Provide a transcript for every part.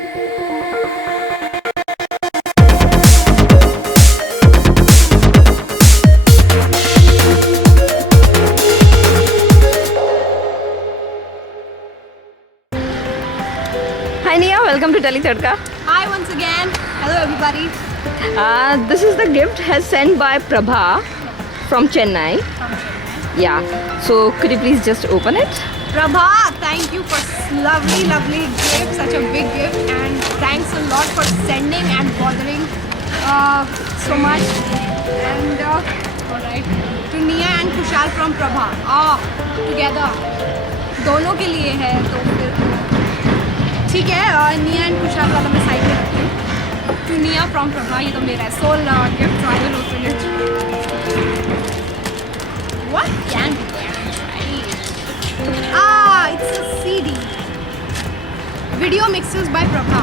Hi Nia, welcome to Delhi Tadka. Hi once again. Hello everybody. This is the gift has sent by Prabha from Chennai. Yeah. So could you please just open it? Prabha, thank you for lovely gift, such a big gift, and thanks a lot for sending and bothering so much. And alright, to Nia and Kushal from Prabha. Together. दोनों के लिए है तो फिर ठीक है. Nia and Kushal वाला मैं साइड में रखती हूँ. To Nia from Prabha, ये तो मेरा है soul gift, so I will open it. What can be there inside? It's a CD. Video mixes by Prabha.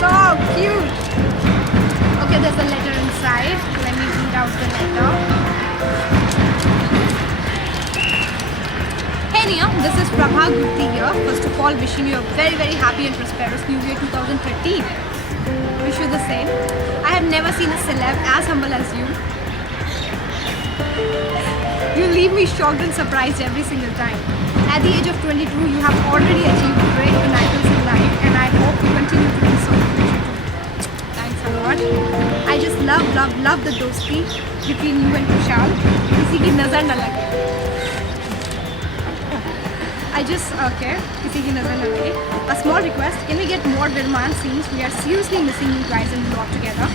So cute. Okay, there's a letter inside. Let me read out the letter. Hey Nia, this is Prabha Gupti here. First of all, wishing you a very happy and prosperous New Year 2013. Wish you the same. I have never seen a celeb as humble as you. You leave me shocked and surprised every single time. At the age of 22, you have already achieved great pinnacles in life, and I hope you continue to do so in the future too. Thanks a lot. I just love the dosti between you and Kushal. किसी की नज़र न लगे. किसी की नज़र न लगे. A small request, can we get more Virman scenes? We are seriously missing you guys in vlog together.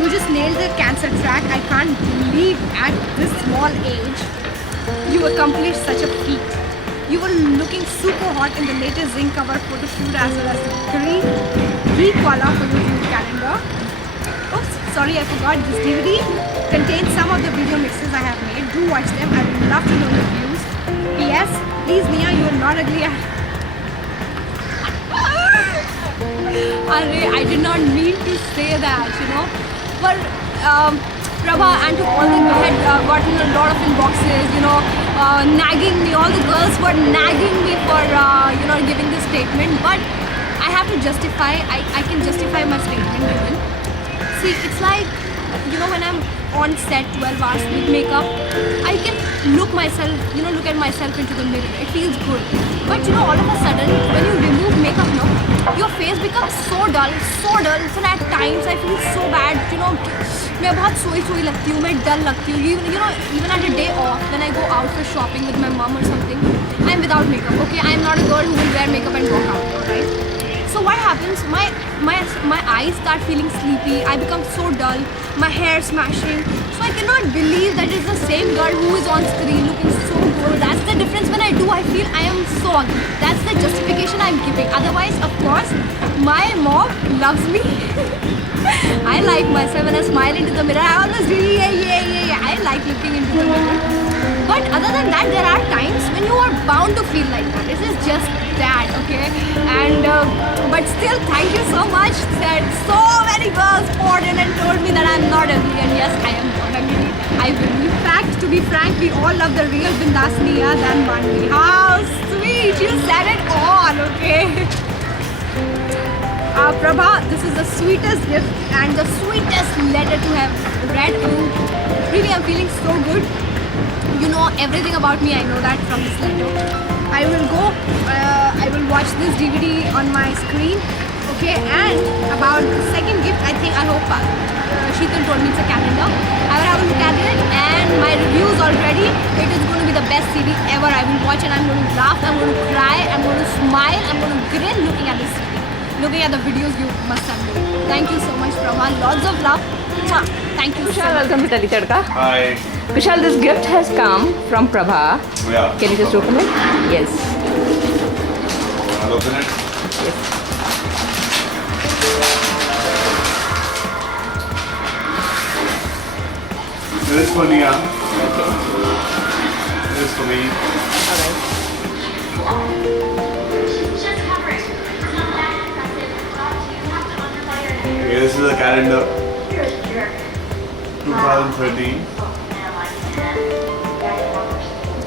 You just nailed the cancer track. I can't believe at this small age you accomplished such a feat. You were looking super hot in the latest Zinc cover photo shoot as well as the Greek wala for your YouTube calendar. Oops, sorry I forgot. This DVD contains some of the video mixes I have made. Do watch them. I would love to know your views. P.S. Please Nia, you are not ugly. I did not mean to say that, But Prabha, and to all the had gotten a lot of inboxes, nagging me. All the girls were nagging me for giving this statement. But I have to justify. I can justify my statement even. See, it's like when I'm on set 12 hours with makeup, I can look at myself into the mirror. It feels good. But all of a sudden, when you remove makeup now, your face becomes so dull. So at times I feel so bad. मैं बहुत सोई लगती हूँ, मैं dull लगती हूँ. Even at a day off, when I go out for shopping with my mom or something, I'm without makeup. Okay, I'm not a girl who will wear makeup and walk out. Alright. So what happens? My eyes start feeling sleepy. I become so dull. My hair smashing. So I cannot believe that it's the same girl who is on screen looking so good. That's the difference. When I do, I feel I am so ugly. That's the justification I'm giving. Otherwise, of course, my mom loves me. I like myself when I smile into the mirror. I always really, yeah. I like looking into the mirror. But other than that, there are times when you are bound to feel like that. This is just that, okay? And but still, thank you so much that so many girls poured in and told me that I'm not ugly. And yes, I am not ugly. I will. In fact, to be frank, we all love the real Bindas Nia than Manvi. How sweet! You said it all, okay? Prabha, this is the sweetest gift and the sweetest letter to have read. Really, I'm feeling so good. You know everything about me. I know that from this letter. I will watch this DVD on my screen. Okay, and about the second gift, I hope Sheetal told me it's a calendar. I will have a look at it, and my reviews already. It is going to be the best CD ever. I will watch and I'm going to laugh, I'm going to cry, I'm going to smile, I'm going to grin looking at this CD. Looking at the videos you must have made. Thank you so much, Prabha. Lots of love. Thank you. Kushal, welcome to Delhi Tadka. Hi. Kushal, this gift has come from Prabha. Yeah. Can you just open it? Yes. I'll open it. Yes. This is for Nia. Okay. This is for me. Alright. Okay, this is a calendar. 2013.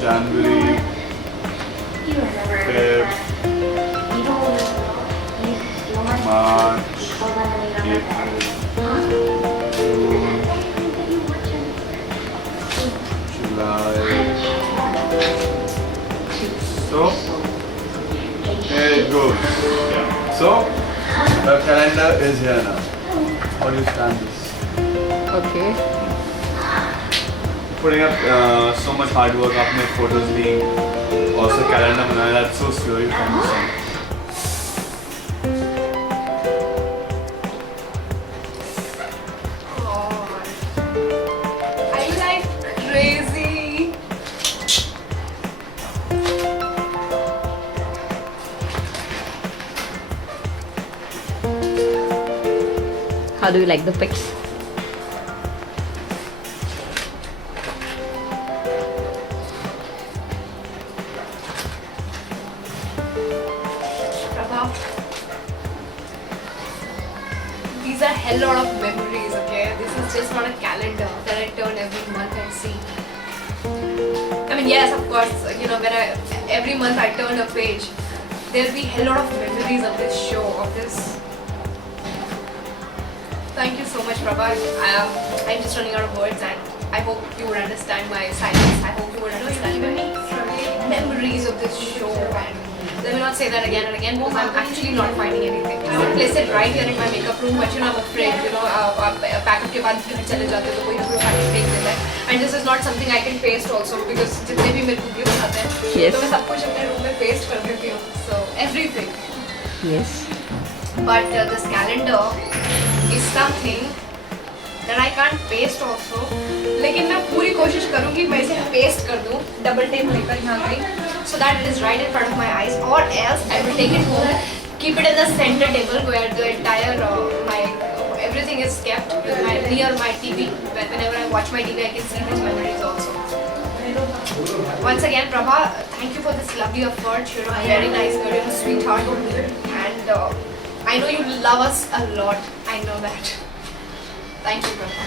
January, Feb, March, April, July. So here it goes. Yeah. So the calendar is here now. How do you stand this? Okay. Putting up so much hard work, आपने photos ली, also calendar बनाया. That's so slowly from the sun. Are you like crazy? How do you like the pics? Prabha, these are hell lot of memories, okay? This is just not a calendar that I turn every month and see. I mean, yes, of course, you know, every month I turn a page, there'll be hell lot of memories of this show, of this. Thank you so much, Prabha. I'm just running out of words, and I hope you would understand my silence. I hope you would understand my memories of this show. And let me not say that again and again, because I'm actually not finding anything. I would place it right here in my makeup room, but you know, I'm afraid, you know, pack up के बाद घर चले जाते तो कोई ना कोई उठा के फेंक देता है. And this is not something I can paste also, because जितने भी मेरे वीडियो बनाते हैं, Yes. तो मैं सब कुछ अपने रूम में paste कर देती हूँ. So everything. Yes. But this calendar is something that I can't paste also. लेकिन मैं पूरी कोशिश करूँगी मैं इसे paste कर दूँ double tape लेकर यहाँ कहीं, so that it is right in front of my eyes, or else I will take it home, keep it in the center table where the entire my everything is kept near my TV. Whenever I watch my TV, I can see these memories also. Once again, Prabha, thank you for this lovely effort. You're a very nice girl, you're a sweetheart, and I know you love us a lot. I know that. Thank you, Prabha.